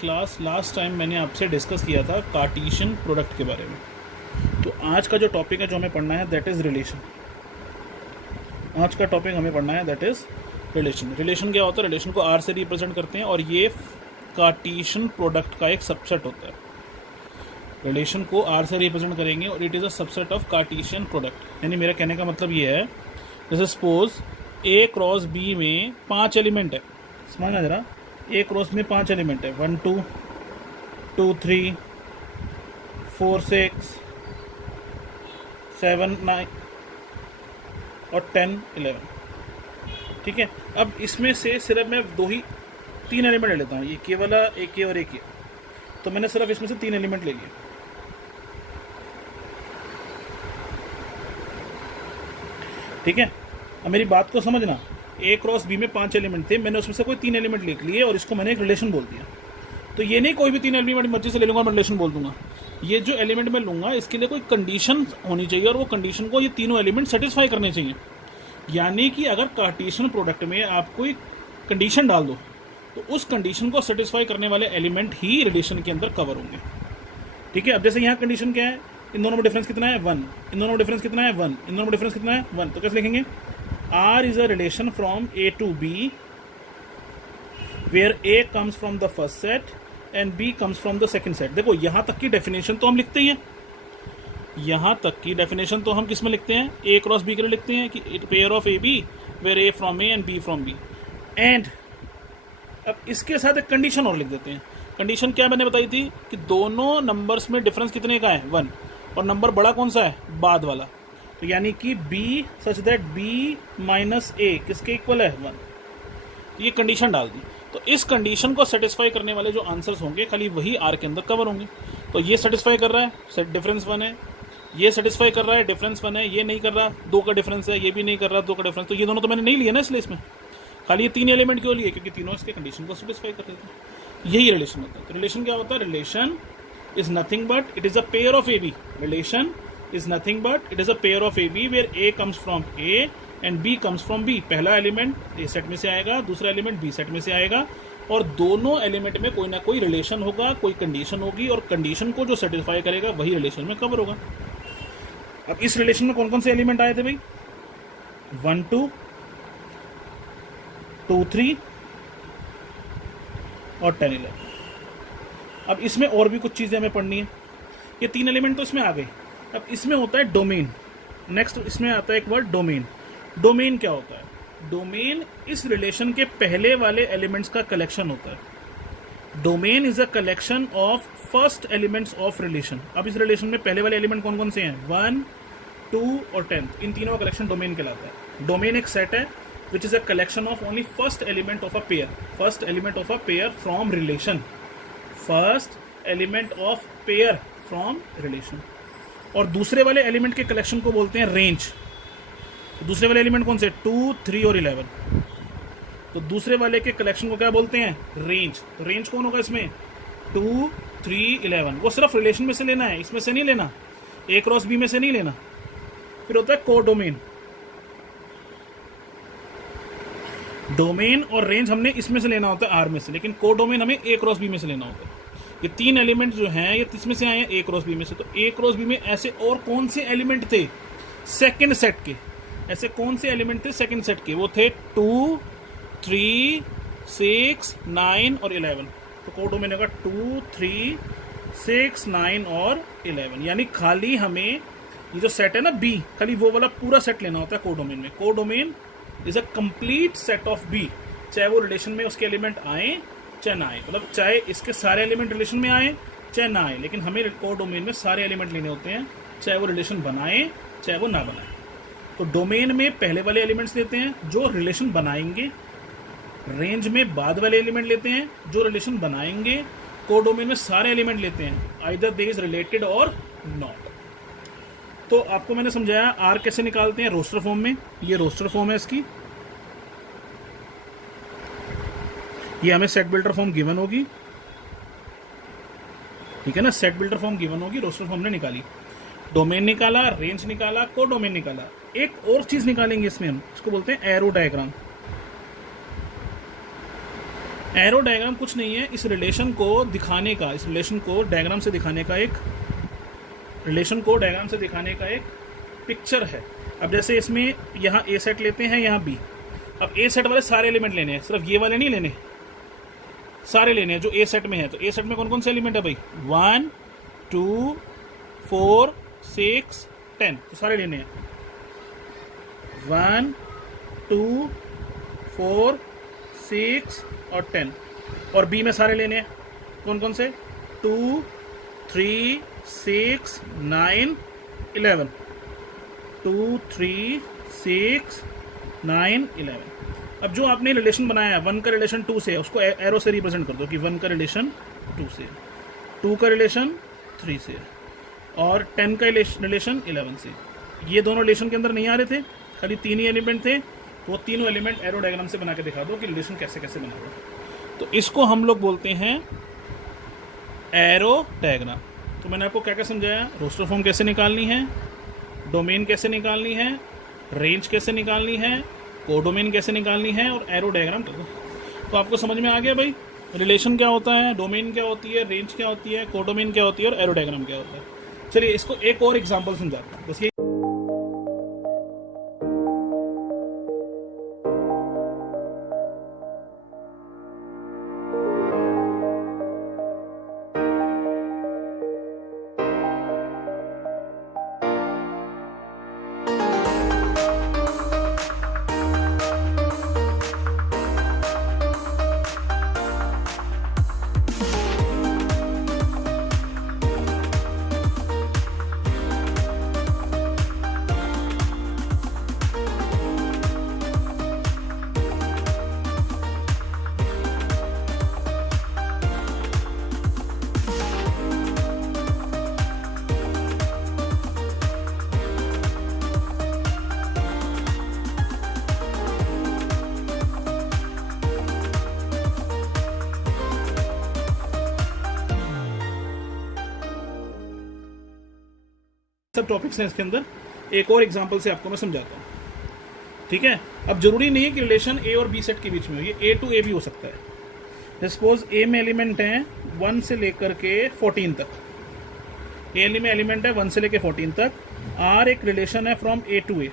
Class last time मैंने आपसे discuss किया था कार्टेशियन प्रोडक्ट के बारे में। तो आज का जो टॉपिक है जो हमें पढ़ना है दैट इज़ रिलेशन। आज का टॉपिक हमें पढ़ना है दैट इज़ रिलेशन। रिलेशन क्या होता है? रिलेशन को आर से रिप्रेजेंट करते हैं और ये कार्टेशियन प्रोडक्ट का एक सबसेट होता है। रिलेशन को आर से रिप्रेजेंट करेंगे और it is a subset of Cartesian product. यानी मेरा कहने का मतलब ये है, जैसे सपोज ए क्रॉस बी में 5 एलिमेंट है। समझना जरा, ए क्रॉस में 5 एलिमेंट है, 1 2 2 3 4 6 7 9 और 10 11। ठीक है, अब इसमें से सिर्फ मैं 3 एलिमेंट ले लेता हूँ, ये के वाला, एक ये और एक ये। तो मैंने सिर्फ इसमें से 3 एलिमेंट ले लिए। ठीक है, अब मेरी बात को समझना, ए क्रॉस बी में 5 एलिमेंट थे, मैंने उसमें से कोई 3 एलिमेंट लिख लिए और इसको मैंने एक रिलेशन बोल दिया। तो ये नहीं कोई भी 3 एलिमेंट मर्जी से ले लूँगा, मैं रिलेशन बोल दूंगा। ये जो एलिमेंट मैं लूँगा इसके लिए कोई कंडीशन होनी चाहिए और वो कंडीशन को ये तीनों एलिमेंट सेटिस्फाई करने चाहिए। यानी कि अगर कार्टेशियन प्रोडक्ट में आप कोई कंडीशन डाल दो तो उस कंडीशन को सेटिस्फाई करने वाले एलिमेंट ही रिलेशन के अंदर कवर होंगे। ठीक है, अब जैसे यहाँ कंडीशन क्या है, इन दोनों में डिफरेंस कितना है 1, इन दोनों में डिफरेंस कितना है 1, इन दोनों में डिफरेंस कितना है 1। तो कैसे लिखेंगे? R is a relation from A to B where A comes from the first set and B comes from the second set। देखो यहाँ तक की डेफिनेशन तो हम लिखते ही हैं, यहाँ तक की डेफिनेशन तो हम किस में लिखते हैं? A क्रॉस B के लिए लिखते हैं कि pair of A B where A from A and B from B। And अब इसके साथ एक कंडीशन और लिख देते हैं। कंडीशन क्या मैंने बताई थी कि दोनों नंबर्स में डिफरेंस कितने का है 1, और नंबर बड़ा कौन सा है? बाद वाला। तो यानी कि b such that b minus a किसके इक्वल है 1। तो ये कंडीशन डाल दी। तो इस कंडीशन को सेटिस्फाई करने वाले जो आंसर्स होंगे खाली वही r के अंदर कवर होंगे। तो ये सेटिस्फाई कर रहा है, डिफरेंस 1 है। ये सेटिस्फाई कर रहा है, डिफरेंस 1 है। ये नहीं कर रहा, 2 का डिफरेंस है। ये भी नहीं कर रहा, 2 का डिफरेंस। तो ये दोनों तो मैंने नहीं लिया ना, इसलिए इसमें खाली ये 3 एलिमेंट क्यों लिए? क्योंकि तीनों इसके कंडीशन को सेटिस्फाई कर रहे थे। यही रिलेशन होता है। तो रिलेशन क्या होता है? Relation is nothing but it is a pair of A B. Relation is nothing but it is a pair of AB where A comes from A and B comes from B। पहला element A set में से आएगा, दूसरा element B set में से आएगा, और दोनों एलिमेंट में कोई ना कोई रिलेशन होगा, कोई कंडीशन होगी, और कंडीशन को जो सेटिस्फाई करेगा वही रिलेशन में कवर होगा। अब इस रिलेशन में कौन कौन से एलिमेंट आए थे भाई? 1 2 2 3 और 10 11। अब इसमें और भी कुछ चीजें हमें पढ़नी है। ये 3 एलिमेंट तो इसमें आ गए। अब इसमें होता है डोमेन। नेक्स्ट इसमें आता है एक वर्ड डोमेन। डोमेन क्या होता है? डोमेन इस रिलेशन के पहले वाले एलिमेंट्स का कलेक्शन होता है। Domain is a collection of first elements of relation. अब इस रिलेशन में पहले वाले एलिमेंट कौन कौन से हैं? 1 2 और 10। इन तीनों का कलेक्शन डोमेन कहलाता है। डोमेन एक सेट है which is a collection of only first element of a pair. First element of a pair from relation. First element of pair from relation. और दूसरे वाले एलिमेंट के कलेक्शन को बोलते हैं रेंज। तो दूसरे वाले एलिमेंट कौन से? 2 3 और 11। तो दूसरे वाले के कलेक्शन को क्या बोलते हैं? रेंज। तो रेंज कौन होगा इसमें? 2 3 11। वो सिर्फ रिलेशन में से लेना है, इसमें से नहीं लेना, ए क्रॉस बी में से नहीं लेना। फिर होता है कोडोमेन। डोमेन और रेंज हमने इसमें से लेना होता है आर में से, लेकिन कोडोमेन हमें ए क्रॉस बी में से लेना होता है। ये 3 एलिमेंट जो हैं ये किसमें से आए हैं? ए क्रॉस बी में से। तो ए क्रॉस बी में ऐसे और कौन से एलिमेंट थे सेकंड सेट के? ऐसे कौन से एलिमेंट थे सेकंड सेट के? वो थे 2 3 6 9 और 11। तो कोडोमेन होगा 2 3 6 9 और 11। यानी खाली हमें ये जो सेट है ना बी, खाली वो वाला पूरा सेट लेना होता है कोडोमेन में। Codomain is a complete set of B, चाहे वो रिलेशन में उसके एलिमेंट आए चाहे ना आए। मतलब चाहे इसके सारे एलिमेंट रिलेशन में आए चाहे ना आए, लेकिन हमें कोडोमेन में सारे एलिमेंट लेने होते हैं, चाहे वो रिलेशन बनाए चाहे वो ना बनाए। तो डोमेन में पहले वाले एलिमेंट्स लेते हैं जो रिलेशन बनाएंगे, रेंज में बाद वाले एलिमेंट लेते हैं जो रिलेशन बनाएंगे, कोडोमेन में सारे एलिमेंट लेते हैं, आइदर दे इज रिलेटेड और नॉट। तो आपको मैंने समझाया आर कैसे निकालते हैं रोस्टर फॉर्म में। ये रोस्टर फॉर्म है इसकी। ये हमें सेट बिल्डर फॉर्म गिवन होगी, ठीक है ना। सेट बिल्डर फॉर्म गिवन होगी, रोस्टर फॉर्म ने निकाली, डोमेन निकाला, रेंज निकाला, कोडोमेन निकाला। एक और चीज निकालेंगे इसमें हम, इसको बोलते हैं एरो डायग्राम। एरो डायग्राम कुछ नहीं है, इस रिलेशन को दिखाने का, इस रिलेशन को डायग्राम से दिखाने का एक, रिलेशन को डायग्राम से दिखाने का एक पिक्चर है। अब जैसे इसमें यहाँ ए सेट लेते हैं, यहाँ बी। अब ए सेट वाले सारे एलिमेंट लेने हैं, सिर्फ ये वाले नहीं लेने, सारे लेने हैं जो ए सेट में है। तो ए सेट में कौन कौन से एलिमेंट है भाई? 1 2 4 6 10, तो सारे लेने हैं। 1 2 4 6 और 10। और बी में सारे लेने हैं, कौन कौन से? 2 3 6 9 11। 2 3 6 9 11। अब जो आपने रिलेशन बनाया है 1 का रिलेशन 2 से, उसको एरो से रिप्रेजेंट कर दो कि 1 का रिलेशन 2 से, 2 का रिलेशन 3 से, और 10 का रिलेशन 11 से। ये दोनों रिलेशन के अंदर नहीं आ रहे थे, खाली 3 ही एलिमेंट थे। वो तीनों एलिमेंट एरो डायग्राम से बना के दिखा दो कि रिलेशन कैसे कैसे बना हुआ। तो इसको हम लोग बोलते हैं एरो डायग्राम। तो मैंने आपको क्या क्या समझाया? रोस्टर फॉर्म कैसे निकालनी है, डोमेन कैसे निकालनी है, रेंज कैसे निकालनी है, कोडोमेन कैसे निकालनी है, और एरो डायग्राम कर दो। तो आपको समझ में आ गया भाई रिलेशन क्या होता है, डोमेन क्या होती है, रेंज क्या होती है, कोडोमेन क्या होती है, और एरो डायग्राम क्या होता है। चलिए इसको एक और एग्जांपल समझाता हूँ, बस ये। सब टॉपिक्स हैं इसके अंदर, एक और एग्जांपल से आपको मैं समझाता हूँ, ठीक है। अब जरूरी नहीं है कि रिलेशन ए और बी सेट के बीच में हो, ये ए टू ए भी हो सकता है। सपोज ए में एलिमेंट हैं 1 से लेकर के 14 तक, ए में एलिमेंट है 1 से लेकर 14 तक। आर एक रिलेशन है from A to A,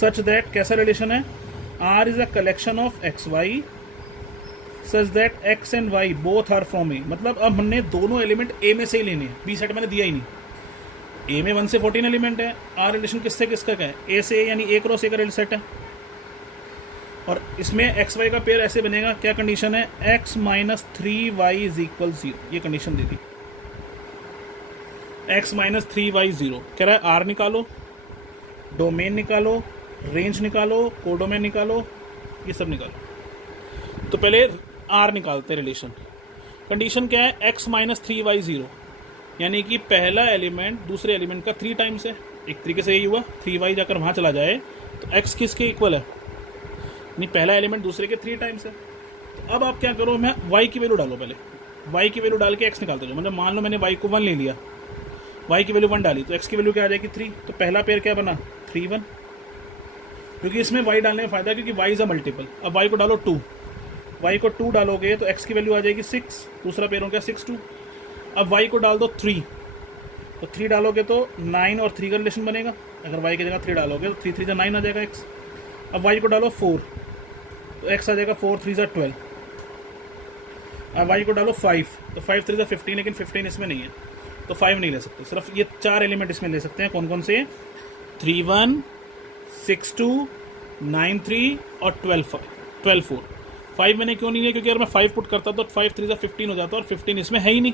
such that, कैसा रिलेशन है? R is a collection of X Y such that X and Y both are from A. मतलब अब हमने दोनों एलिमेंट ए में से ही लेने हैं, बी सेट मैंने दिया ही नहीं। ए में 1 से 14 एलिमेंट है, आर रिलेशन किससे किसका का है? ए से, यानी ए क्रॉस ए का सेट है। और इसमें एक्स वाई का पेयर ऐसे बनेगा, क्या कंडीशन है? X minus 3y is equal 0, ये कंडीशन दे दी। एक्स माइनस 3y 0 कह रहा है आर निकालो, डोमेन निकालो, रेंज निकालो, कोडोमेन निकालो, ये सब निकालो। तो पहले आर निकालते रिलेशन। कंडीशन क्या है? एक्स माइनस 3y 0, यानी कि पहला एलिमेंट दूसरे एलिमेंट का 3 टाइम्स है। एक तरीके से यही हुआ, 3y जाकर वहाँ चला जाए तो x किसके इक्वल है? यानी पहला एलिमेंट दूसरे के 3 टाइम्स है। तो अब आप क्या करो, मैं y की वैल्यू डालो, पहले y की वैल्यू डाल के x निकालते जाओ। मतलब मान लो मैंने y को 1 ले लिया, y की वैल्यू 1 डाली, तो x की वैल्यू क्या आ जाएगी? 3। तो पहला पेयर क्या बना? 3 1, क्योंकि इसमें y डालने में फायदा, क्योंकि y इज अ मल्टीपल। अब y को डालो 2, y को 2 डालोगे तो x की वैल्यू आ जाएगी 6, दूसरा पेयर हो गया 6 2। अब y को डाल दो 3, तो 3 डालोगे तो 9 और 3 का रिलेशन बनेगा। अगर y की जगह 3 डालोगे तो 3 3 जा 9 आ जाएगा x। अब y को डालो 4, तो x आ जाएगा 4 3 जा 12। अब y को डालो 5, तो 5 3 जा 15, लेकिन 15 इसमें नहीं है तो 5 नहीं ले सकते। सिर्फ ये 4 एलिमेंट इसमें ले सकते हैं। कौन कौन से? 3 1 6 2 9 3 और 12 4। 5 मैंने क्यों नहीं लिया? क्योंकि अगर मैं 5 पुट करता तो 5 3 जा 15 हो जाता, और 15 इसमें है ही नहीं,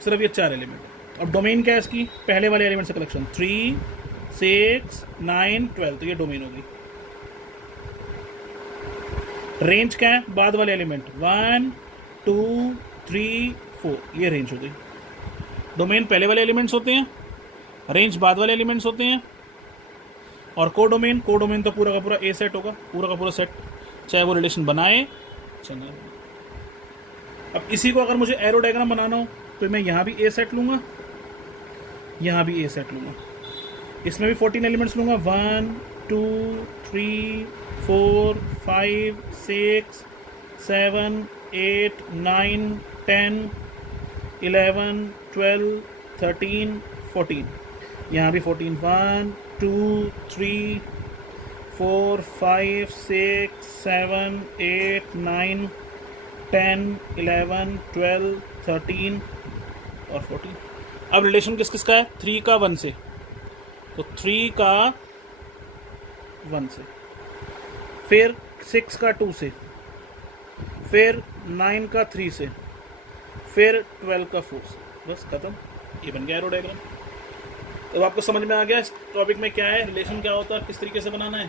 सिर्फ ये 4 एलिमेंट। अब डोमेन क्या है इसकी? पहले वाले एलिमेंट से कलेक्शन 3 6 9 12, तो ये डोमेन हो गई। रेंज क्या है? बाद वाले एलिमेंट 1 2 3 4, ये रेंज हो गई। डोमेन पहले वाले एलिमेंट्स होते हैं, रेंज बाद वाले एलिमेंट्स होते हैं। और कोडोमेन तो पूरा का पूरा ए सेट होगा, पूरा का पूरा सेट, चाहे वो रिलेशन बनाए चाहे। अब इसी को अगर मुझे एरो डायग्राम बनाना हो तो मैं यहाँ भी ए सेट लूँगा, यहाँ भी ए सेट लूँगा, इसमें भी 14 एलिमेंट्स लूँगा। 1 2 3 4 5 6 7 8 9 10 11 12 13 14, यहाँ भी 14, 1 2 3 4 5 6 7 8 9 10 11 12 13 और 14। अब रिलेशन किस किस का है? 3 का 1 से, तो 3 का 1 से, फिर 6 का 2 से, फिर 9 का 3 से, फिर 12 का 4 से। बस खत्म, ये बन गया एरो डायग्राम। तो आपको समझ में आ गया इस टॉपिक में क्या है, रिलेशन क्या होता है, किस तरीके से बनाना है।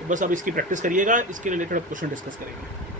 तो बस अब इसकी प्रैक्टिस करिएगा, इसके रिलेटेड अब क्वेश्चन डिस्कस करेंगे।